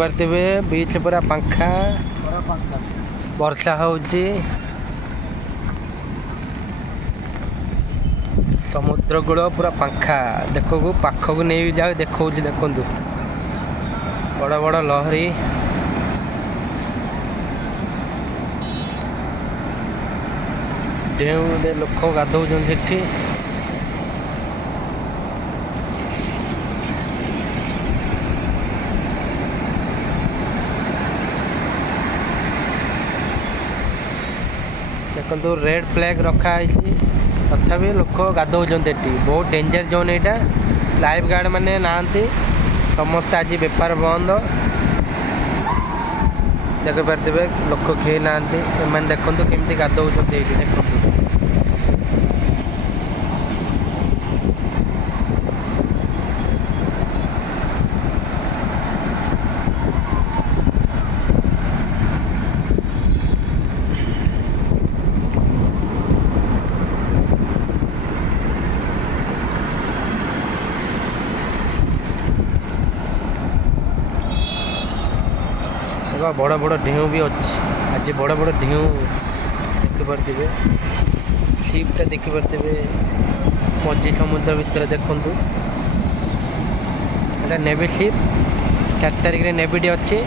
देखिपे बीच पूरा पंखा वर्षा होउची समुद्र कूल पूरा पंखा देखो पाखक नहीं जाओ देखो देखु बड़ बड़ लहरी डेउ लोक गाधौन सेठी देखो रेड फ्लैग रखाई तथापि लोक गाधौन बहुत डेंजर जोन यहाँ लाइफ गार्ड मैंने नहांती समस्त आज बेपार बंद देखिपे लोक खेई ना देखो केमती गाधौन देखो बड़ बड़ ढेउ भी अच्छी आज बड़ बड़ ढेउ देखिपे सीपटा देखिपे मझी समुद्र भितर देखु नेवी सीप 4 तारिख रे नेवी डे अच्छी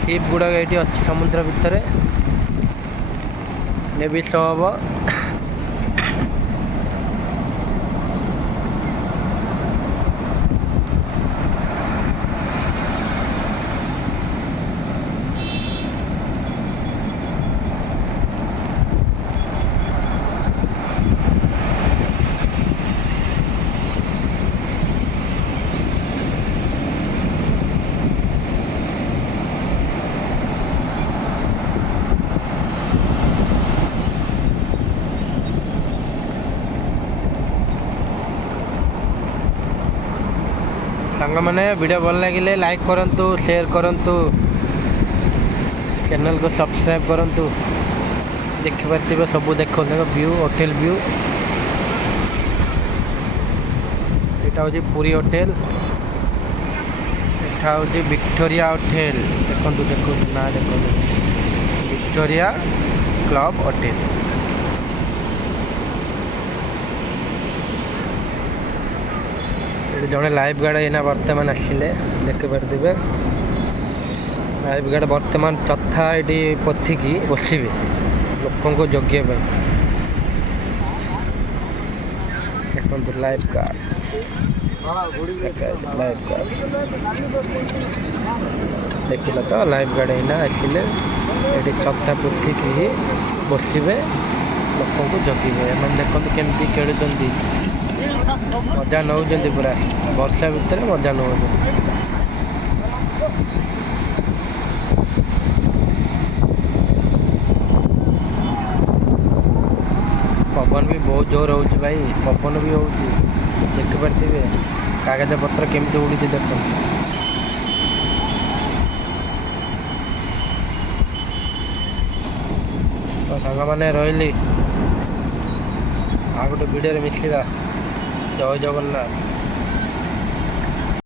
सीप गुड़ाक ये अच्छी समुद्र भितर नेवी शो हम सांग मैंने वीडियो भल लगे लाइक करंतु शेयर करंतु चैनल को सब्सक्राइब करंतु देखिपे सब देखो व्यू होटेल व्यू यहाँ हूँ पुरी होटेल यहाँ हूँ विक्टोरिया होटेल देखो देखो ना देखो विक्टोरिया क्लब होटेल जड़े लाइफ गार्ड यहाँ बर्तमान आसिले देखिपे लाइफ गार्ड बर्तमान चथा ये पथिकी बसवे लोक जगे देखो लाइफ गार्ड देखिल तो लाइफ गार्ड यहाँ आसिले ये चथा पथिकी बसवे लोक जगे मैंने देखो केमती खेलुंट मजा नौ पूरा वर्षा भितर मजा नौ पवन भी बहुत जोर हो भाई पवन भी हो देखिपे कागज पत्र केमती उड़ी देख तो सांग मैंने रही आ गोटे वीडियो मिसवा जय जगन्नाथ।